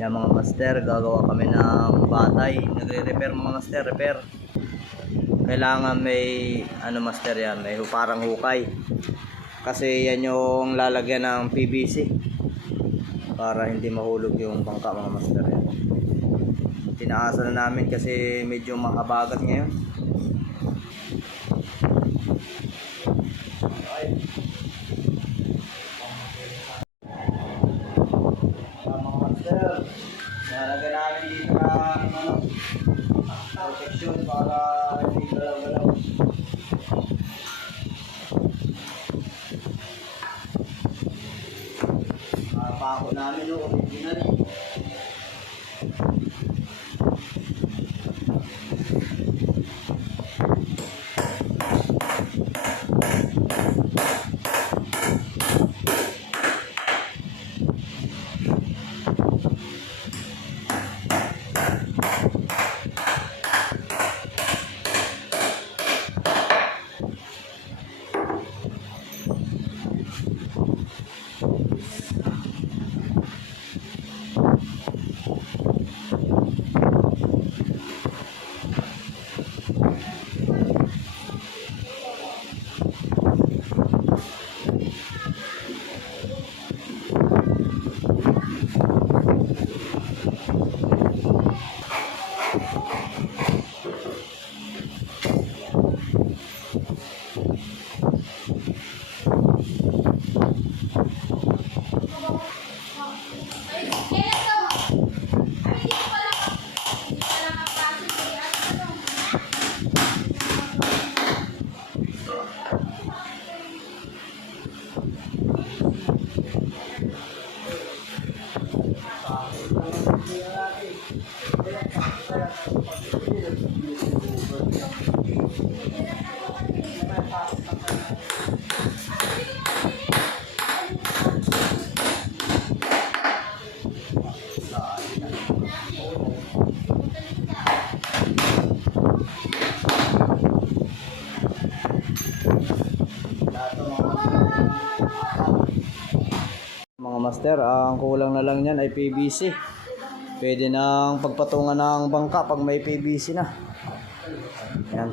Yan mga master, gagawa kami ng batay. Nagre-repair mga master, repair. Kailangan may ano master yan, may parang hukay. Kasi yan yung lalagyan ng PVC. Para hindi mahulog yung bangka mga master yan. Tinaasa na namin kasi medyo makabagat ngayon. mga ano, protection para hindi galaw-galaw. Mga pako namin no, original. Mga master, ang kulang na lang niyan ay PVC. Pwede nang pagpatungan ng bangka pag may PVC na. Yan.